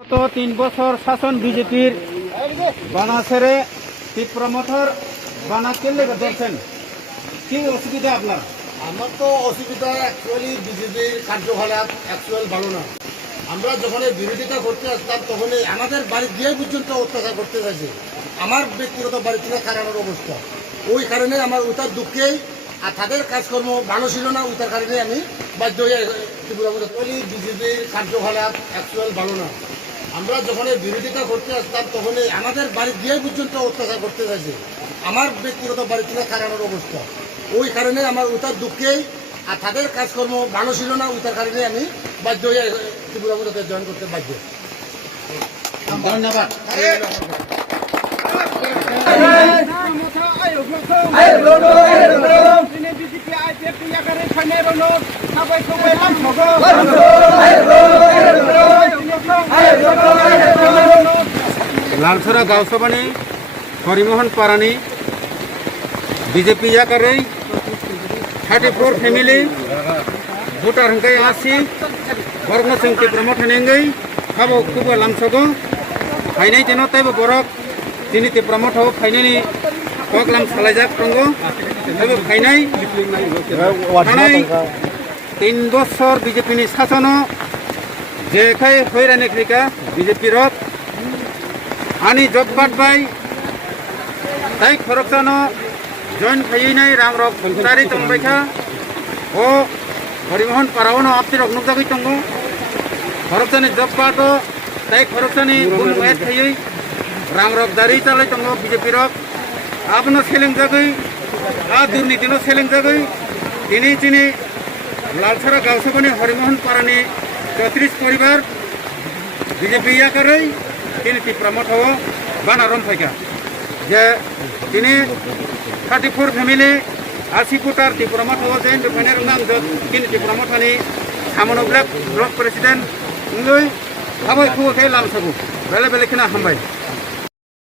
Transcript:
গত 3 বছর শাসন বিজেপির বানাসেরে তীর প্রমোটর বানা কেলে ধরছেন, কি অসুবিধা আপনার? আমার তো অসুবিধা অ্যাকচুয়ালি বিজেপির কার্যকলাপ অ্যাকচুয়াল ভালো না। আমরা যখন বিরোধিতা করতে আসতাম তখন আমাদের বাড়ি দিয়ে পর্যন্ত অত্যাচার করতে চাইছে। আমার ব্যক্তিগত বাড়ি থেকে খারানোর অবস্থা, ওই কারণে আমার ওটার দুঃখেই আর তাদের কাজকর্ম ভালো ছিল না, ওটার কারণে আমি বাধ্য হয়ে ত্রিপুরা বিজেপির কার্যকলাপ অ্যাকচুয়াল ভালো না। আমরা যখন বিরোধিতা করতে আসতাম তখন আমাদের বাড়ি দিয়ে পর্যন্ত অত্যাচার করতে চাইছে। আমার ব্যক্তিগত বাড়ি থেকে খারানোর অবস্থা, ওই কারণে আমার ওটার দুঃখেই আর তাদের কাজকর্ম ভালো ছিল না, ওটার কারণে আমি বাধ্য হয়ে ত্রিপুরা জয়েন করতে বাধ্য। ধন্যবাদ। लालसरा गावसभानि हरिमोहन पारानि बीजेपी याकारै 34 फेमिली भोटार हंकै आसि बरगनो जोंति प्रमोथानेंगै खाबो खुबो लामसगो फाइनाय दिनो तैबो बरक दिनिति प्रमोथाव फाइनायनि पगलाम सालायजाक दंगो तैबो फाइनाय थानाय 3 बছर बीजेपीनि शासनो जेखाय हैरानि खैका बीजेपी रक आनी जब कार्ड बाय ताई खरकसानो जॉइन खायैनाय रां रक तारि तंबायखा ओ हरिमोहन पारावनो आपति रक नुजागै दंगो खरकसानि जब कार्ड ताई खरकसानि बुन एड खायै रां रक दारि चालाय दंगो बीजेपी रक आपनो सेलेंजागै आ दुर्नीतिनो सेलेंजागै दिनै लालसरा गावसभानि हरिमोहन पारानि 34 परिवार बीजेपी याकारै दिनै प्रमोथाव बाना रमफायगा जे दिनै 34 फेमिली 80 भोटार ती प्रमोथाव जैन बेफायनाय नाम दिनै प्रमोथानि सामनो ब्लक प्रेसिडेंट इंगै हाबाय खुबोखै लामसागु बेले बेले खोना हामबाय।